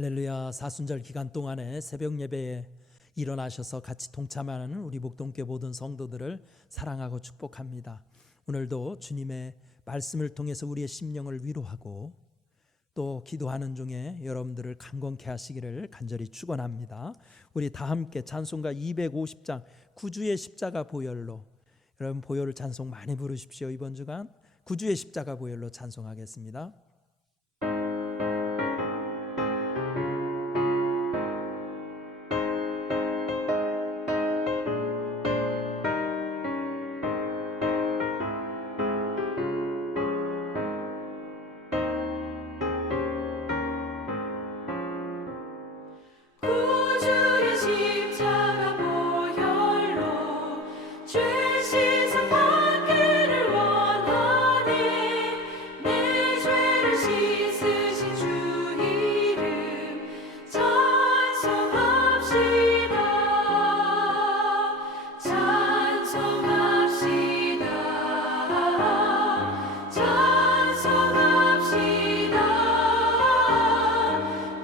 할렐루야. 사순절 기간 동안에 새벽 예배에 일어나셔서 같이 동참하는 우리 목동교회 모든 성도들을 사랑하고 축복합니다. 오늘도 주님의 말씀을 통해서 우리의 심령을 위로하고 또 기도하는 중에 여러분들을 강건케 하시기를 간절히 축원합니다. 우리 다 함께 찬송가 250장 구주의 십자가 보혈로, 여러분 보혈을 찬송 많이 부르십시오. 이번 주간 구주의 십자가 보혈로 찬송하겠습니다. 구주의 십자가 보혈로 죄 씻음 받기를 원하네. 내 죄를 씻으신 주 이름 찬송합시다. 찬송합시다. 찬송합시다.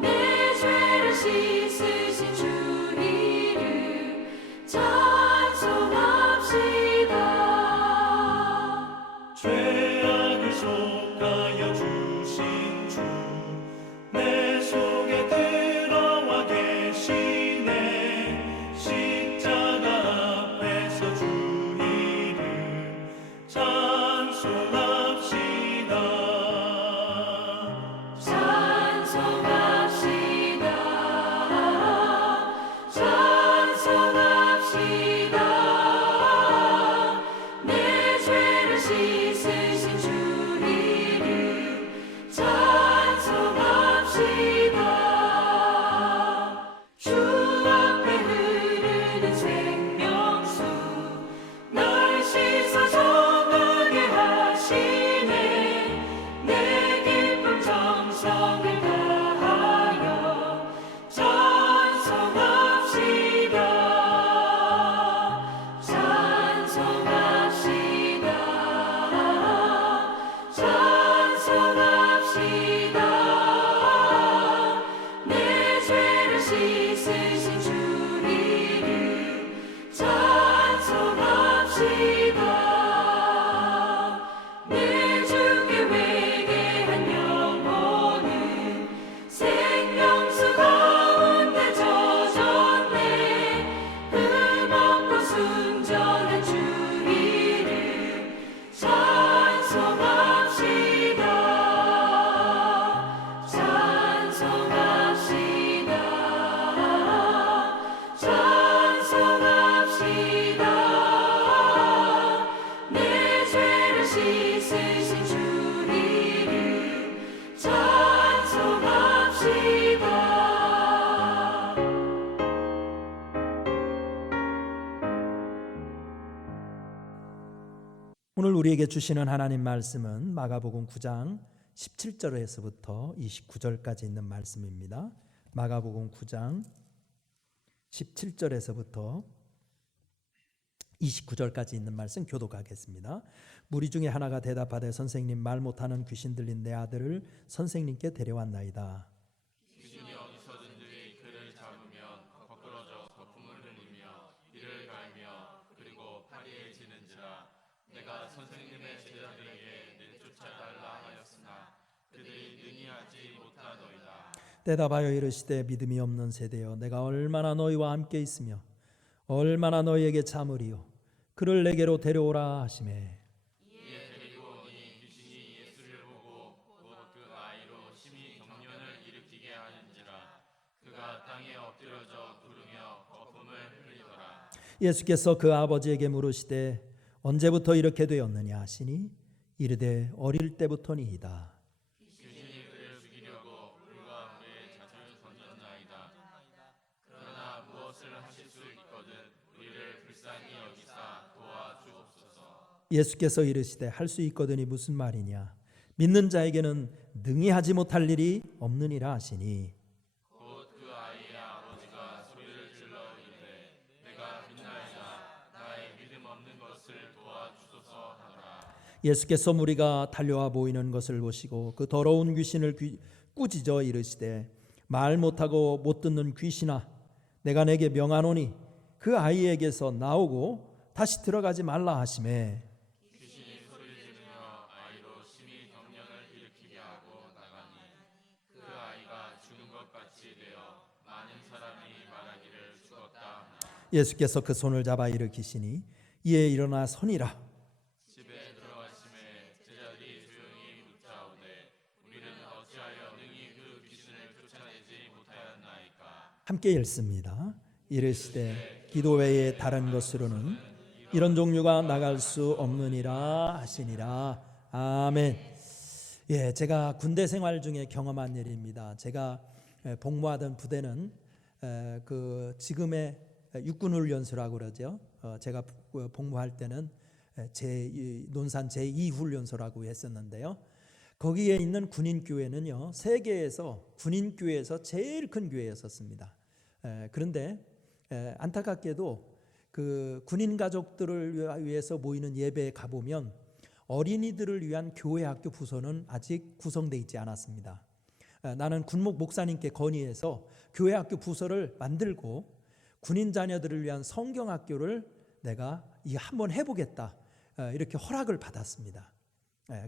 내 죄를 씻으신 주 이름 찬송합시다. 죄악을 속하여 주신 주 내 속에 들어와 계시네. 십자가 앞에서 주 이름 찬송합시다. 찬송합시다. 찬송합시다. 내 죄를 씻으신 주 이름 찬송합시다. 주 앞에 흐르는 생명수 날 씻어 정하게 하시네. 내 기쁨 정성을 다하여 찬송합시다. 찬송합시다. 찬송합시다. 내 죄를 씻으신 주 이름 찬송합시다. 내 주께 회개한 영혼은 생명수 가운데 젖었네. 흠없고 순전한 주 이름 찬송합시다. 찬송합시다. 찬송합시다. 내 죄를 씻으신 주 이름 찬송합시다. 오늘 우리에게 주시는 하나님 말씀은 마가복음 9장 17절에서부터 29절까지 있는 말씀입니다. 마가복음 9장 17절에서부터 29절까지 있는 말씀 교독하겠습니다. 무리 중에 하나가 대답하되 선생님, 말 못하는 귀신 들린 내 아들을 선생님께 데려왔나이다. 귀신이 어디서든지 그를 잡으면 거꾸러져 거품을 흘리며 이를 갈며 그리고 파리에 지는지라. 내가 선생님의 제자들에게 내쫓아달라 하였으나 그들이 능히 하지 못하더이다. 대답하여 이르시되 믿음이 없는 세대여, 내가 얼마나 너희와 함께 있으며 얼마나 너희에게 참으리요. 그를 내게로 데려오라 하시매. 이에 데리고 오니 귀신이 예수를 보고 곧 그 아이로 심히 경련을 일으키게 하는지라. 그가 땅에 엎드려져 구르며 거품을 흘리더라. 예수께서 그 아버지에게 물으시되 언제부터 이렇게 되었느냐 하시니 이르되 어릴 때부터니이다. 귀신이 그를 죽이려고 불과 물에 잣을 던졌나이다. 그러나 무엇을 하실 수 있거든 우리를 불쌍히 여기사 도와주옵소서. 예수께서 이르시되 할 수 있거든이 무슨 말이냐. 믿는 자에게는 능히 하지 못할 일이 없느니라 하시니 곧 그 아이의 아버지가 소리를 질러 이르되 내가 믿나이다. 나의 믿음 없는 것을 도와주소서 하더라. 예수께서 무리가 달려와 보이는 것을 보시고 그 더러운 귀신을 꾸짖어 이르시되 말 못하고 못 듣는 귀신아, 내가 내게 명하노니 그 아이에게서 나오고 다시 들어가지 말라 하시매. 귀신이 소리 지르며 아이로 심히 경련을 일으키게 하고 나가니 그 아이가 죽은 것 같이 되어 많은 사람이 말하기를 죽었다 하나. 예수께서 그 손을 잡아 일으키시니 이에 일어나 서니라. 집에 들어가심에 제자들이 조용히 묻자오되 우리는 어찌하여 능히 그 귀신을 쫓아내지 못하였나이까. 함께 읽습니다. 이르시되 기도 외에 다른 것으로는 이런 종류가 나갈 수 없느니라 하시니라. 아멘. 예, 제가 군대 생활 중에 경험한 일입니다. 제가 복무하던 부대는 그 지금의 육군훈련소라고 그러죠. 제가 복무할 때는 논산 제2훈련소라고 했었는데요. 거기에 있는 군인교회는요, 세계에서 군인교회에서 제일 큰 교회였었습니다. 그런데 안타깝게도 그 군인 가족들을 위해서 모이는 예배에 가보면 어린이들을 위한 교회 학교 부서는 아직 구성되어 있지 않았습니다. 나는 군목 목사님께 건의해서 교회 학교 부서를 만들고 군인 자녀들을 위한 성경 학교를 내가 한번 해보겠다, 이렇게 허락을 받았습니다.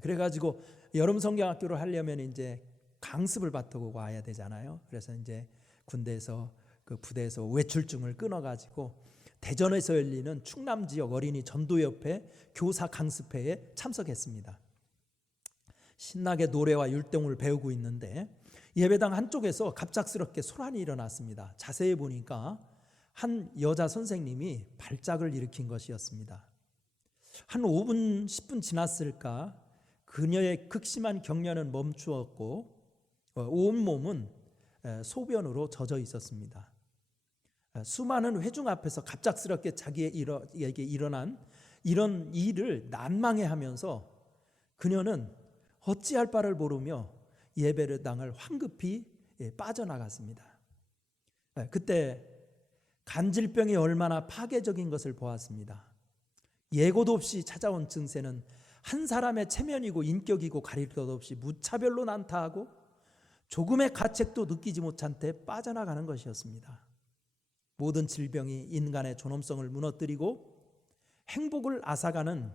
그래가지고 여름 성경 학교를 하려면 이제 강습을 받고 와야 되잖아요. 그래서 이제 군대에서 그 부대에서 외출증을 끊어가지고 대전에서 열리는 충남 지역 어린이 전도협회 교사 강습회에 참석했습니다. 신나게 노래와 율동을 배우고 있는데 예배당 한쪽에서 갑작스럽게 소란이 일어났습니다. 자세히 보니까 한 여자 선생님이 발작을 일으킨 것이었습니다. 한 5분 10분 지났을까 그녀의 극심한 경련은 멈추었고 온몸은 소변으로 젖어 있었습니다. 수많은 회중 앞에서 갑작스럽게 자기에게 일어난 이런 일을 난망해하면서 그녀는 어찌할 바를 모르며 예배당을 황급히 빠져나갔습니다. 그때 간질병이 얼마나 파괴적인 것을 보았습니다. 예고도 없이 찾아온 증세는 한 사람의 체면이고 인격이고 가릴 것 없이 무차별로 난타하고 조금의 가책도 느끼지 못한 채 빠져나가는 것이었습니다. 모든 질병이 인간의 존엄성을 무너뜨리고 행복을 앗아가는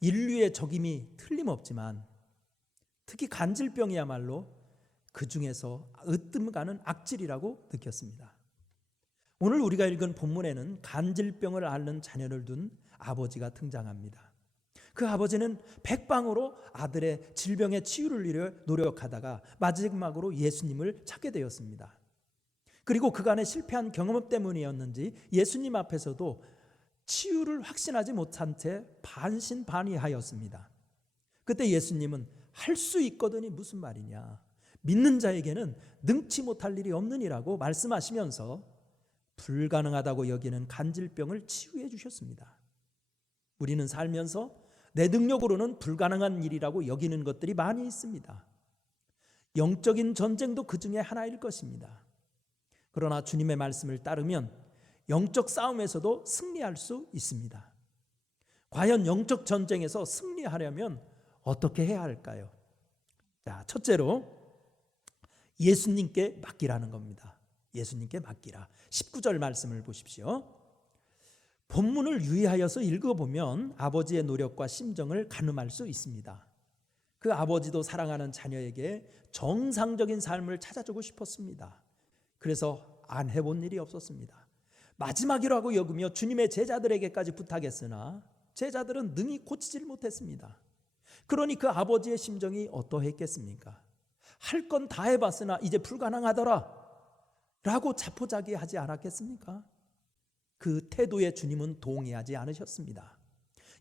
인류의 적임이 틀림없지만 특히 간질병이야말로 그 중에서 으뜸가는 악질이라고 느꼈습니다. 오늘 우리가 읽은 본문에는 간질병을 앓는 자녀를 둔 아버지가 등장합니다. 그 아버지는 백방으로 아들의 질병의 치유를 위해 노력하다가 마지막으로 예수님을 찾게 되었습니다. 그리고 그간의 실패한 경험 때문이었는지 예수님 앞에서도 치유를 확신하지 못한 채 반신반의하였습니다. 그때 예수님은 할 수 있거든이 무슨 말이냐, 믿는 자에게는 능치 못할 일이 없느니라고 말씀하시면서 불가능하다고 여기는 간질병을 치유해 주셨습니다. 우리는 살면서 내 능력으로는 불가능한 일이라고 여기는 것들이 많이 있습니다. 영적인 전쟁도 그 중에 하나일 것입니다. 그러나 주님의 말씀을 따르면 영적 싸움에서도 승리할 수 있습니다. 과연 영적 전쟁에서 승리하려면 어떻게 해야 할까요? 자, 첫째로 예수님께 맡기라는 겁니다. 예수님께 맡기라. 19절 말씀을 보십시오. 본문을 유의하여서 읽어보면 아버지의 노력과 심정을 가늠할 수 있습니다. 그 아버지도 사랑하는 자녀에게 정상적인 삶을 찾아주고 싶었습니다. 그래서 안 해본 일이 없었습니다. 마지막이라고 여기며 주님의 제자들에게까지 부탁했으나 제자들은 능히 고치질 못했습니다. 그러니 그 아버지의 심정이 어떠했겠습니까? 할 건 다 해봤으나 이제 불가능하더라 라고 자포자기하지 않았겠습니까? 그 태도에 주님은 동의하지 않으셨습니다.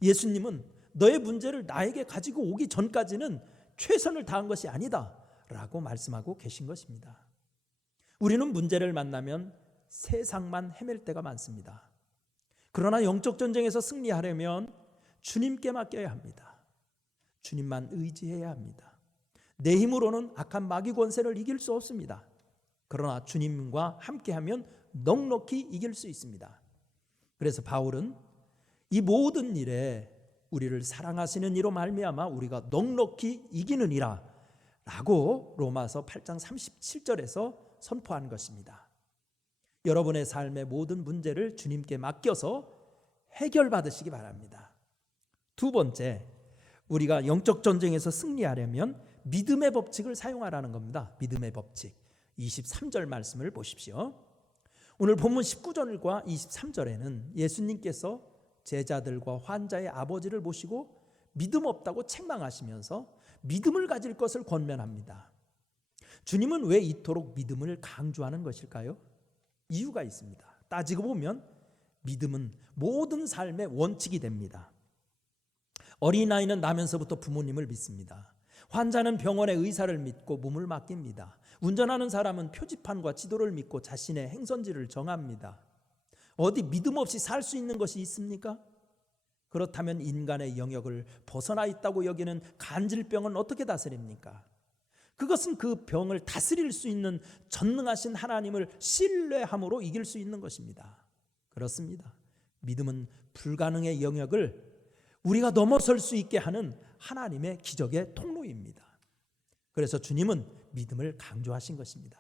예수님은 너의 문제를 나에게 가지고 오기 전까지는 최선을 다한 것이 아니다 라고 말씀하고 계신 것입니다. 우리는 문제를 만나면 세상만 헤맬 때가 많습니다. 그러나 영적 전쟁에서 승리하려면 주님께 맡겨야 합니다. 주님만 의지해야 합니다. 내 힘으로는 악한 마귀 권세를 이길 수 없습니다. 그러나 주님과 함께하면 넉넉히 이길 수 있습니다. 그래서 바울은 이 모든 일에 우리를 사랑하시는 이로 말미암아 우리가 넉넉히 이기느니라 라고 로마서 8장 37절에서 선포한 것입니다. 여러분의 삶의 모든 문제를 주님께 맡겨서 해결받으시기 바랍니다. 두 번째, 우리가 영적 전쟁에서 승리하려면 믿음의 법칙을 사용하라는 겁니다. 믿음의 법칙. 23절 말씀을 보십시오. 오늘 본문 19절과 23절에는 예수님께서 제자들과 환자의 아버지를 모시고 믿음 없다고 책망하시면서 믿음을 가질 것을 권면합니다. 주님은 왜 이토록 믿음을 강조하는 것일까요? 이유가 있습니다. 따지고 보면 믿음은 모든 삶의 원칙이 됩니다. 어린아이는 나면서부터 부모님을 믿습니다. 환자는 병원의 의사를 믿고 몸을 맡깁니다. 운전하는 사람은 표지판과 지도를 믿고 자신의 행선지를 정합니다. 어디 믿음 없이 살 수 있는 것이 있습니까? 그렇다면 인간의 영역을 벗어나 있다고 여기는 간질병은 어떻게 다스립니까? 그것은 그 병을 다스릴 수 있는 전능하신 하나님을 신뢰함으로 이길 수 있는 것입니다. 그렇습니다. 믿음은 불가능의 영역을 우리가 넘어설 수 있게 하는 하나님의 기적의 통로입니다. 그래서 주님은 믿음을 강조하신 것입니다.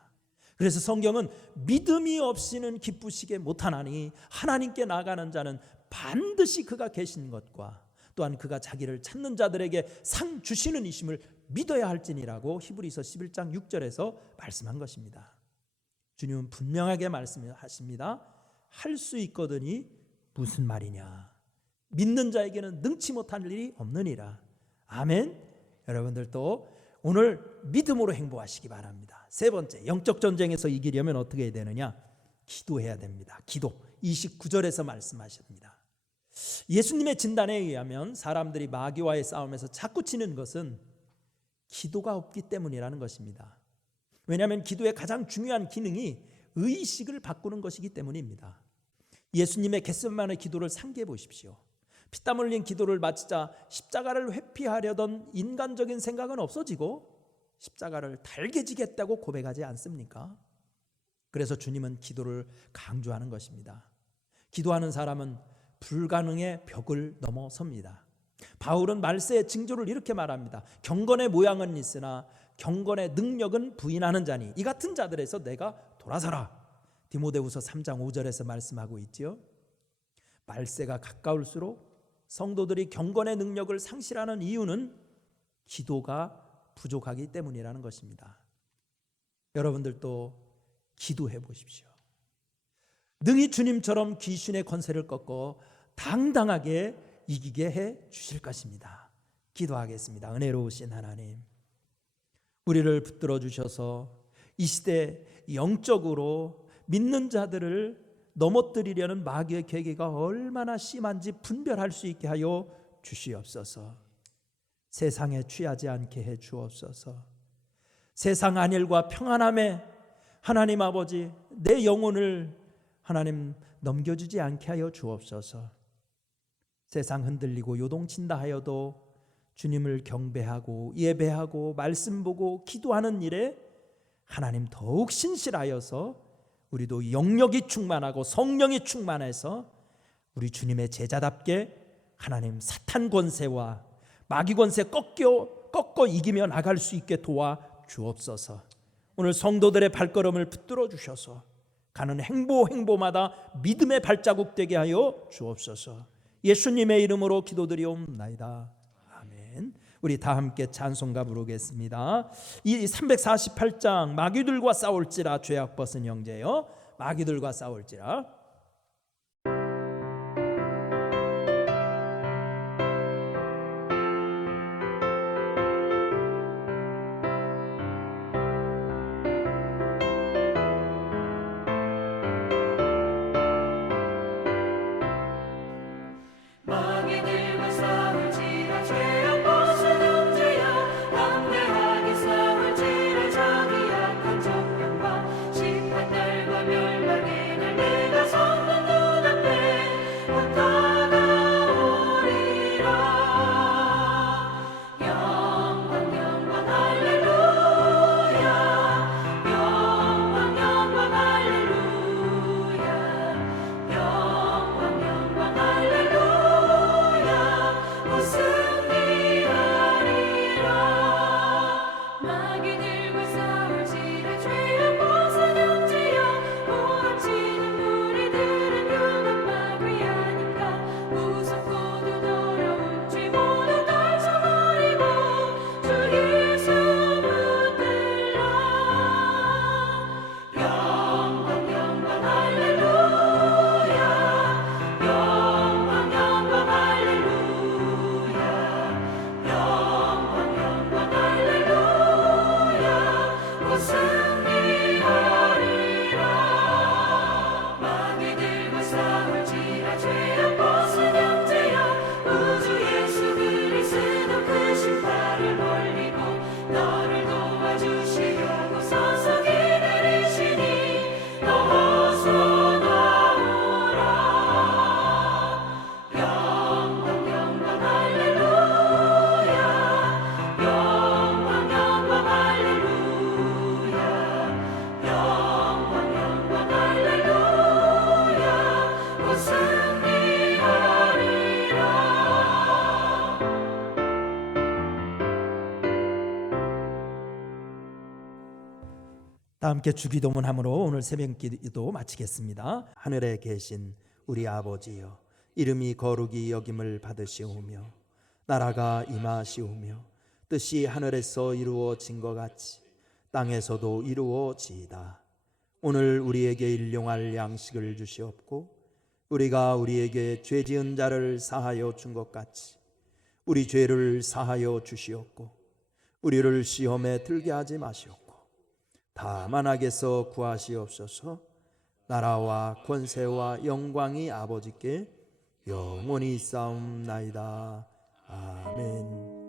그래서 성경은 믿음이 없이는 기쁘시게 못하나니 하나님께 나가는 자는 반드시 그가 계신 것과 또한 그가 자기를 찾는 자들에게 상 주시는 이심을 믿어야 할지니라고 히브리서 11장 6절에서 말씀한 것입니다. 주님은 분명하게 말씀하십니다. 할 수 있거든이 무슨 말이냐. 믿는 자에게는 능치 못할 일이 없느니라. 아멘. 여러분들도 오늘 믿음으로 행보하시기 바랍니다. 세 번째, 영적 전쟁에서 이기려면 어떻게 해야 되느냐? 기도해야 됩니다. 기도. 29절에서 말씀하십니다. 예수님의 진단에 의하면 사람들이 마귀와의 싸움에서 자꾸 치는 것은 기도가 없기 때문이라는 것입니다. 왜냐하면 기도의 가장 중요한 기능이 의식을 바꾸는 것이기 때문입니다. 예수님의 겟세마네 기도를 상기해 보십시오. 피땀 흘린 기도를 마치자 십자가를 회피하려던 인간적인 생각은 없어지고 십자가를 달게 지겠다고 고백하지 않습니까? 그래서 주님은 기도를 강조하는 것입니다. 기도하는 사람은 불가능의 벽을 넘어섭니다. 바울은 말세의 징조를 이렇게 말합니다. 경건의 모양은 있으나 경건의 능력은 부인하는 자니 이 같은 자들에서 내가 돌아서라. 디모데후서 3장 5절에서 말씀하고 있지요. 말세가 가까울수록 성도들이 경건의 능력을 상실하는 이유는 기도가 부족하기 때문이라는 것입니다. 여러분들도 기도해 보십시오. 능히 주님처럼 귀신의 권세를 꺾어 당당하게 이기게 해 주실 것입니다. 기도하겠습니다. 은혜로우신 하나님, 우리를 붙들어 주셔서 이 시대 영적으로 믿는 자들을 넘어뜨리려는 마귀의 계계가 얼마나 심한지 분별할 수 있게 하여 주시옵소서. 세상에 취하지 않게 해 주옵소서. 세상 안일과 평안함에 하나님 아버지 내 영혼을 하나님 넘겨주지 않게 하여 주옵소서. 세상 흔들리고 요동친다 하여도 주님을 경배하고 예배하고 말씀 보고 기도하는 일에 하나님 더욱 신실하여서 우리도 영력이 충만하고 성령이 충만해서 우리 주님의 제자답게 하나님 사탄 권세와 마귀 권세 꺾어 이기며 나갈 수 있게 도와 주옵소서. 오늘 성도들의 발걸음을 붙들어 주셔서 가는 행보마다 믿음의 발자국 되게 하여 주옵소서. 예수님의 이름으로 기도드리옵나이다. 아멘. 우리 다 함께 찬송가 부르겠습니다. 이 348장 마귀들과 싸울지라 죄악 벗은 형제여, 마귀들과 싸울지라. 마귀들과 싸울지라 죄악 벗은 형제여 담대하게 싸울지라 자기 약한 정령과 심판날과 멸망의 날 내가 다 함께 주기도문함으로 오늘 새벽기도 마치겠습니다. 하늘에 계신 우리 아버지여, 이름이 거룩히 여김을 받으시오며 나라가 임하시오며 뜻이 하늘에서 이루어진 것 같이 땅에서도 이루어지이다. 오늘 우리에게 일용할 양식을 주시옵고 우리가 우리에게 죄 지은 자를 사하여 준 것 같이 우리 죄를 사하여 주시옵고 우리를 시험에 들게 하지 마시옵고 다만 악에서 구하시옵소서. 나라와 권세와 영광이 아버지께 영원히 있사옵나이다. 아멘.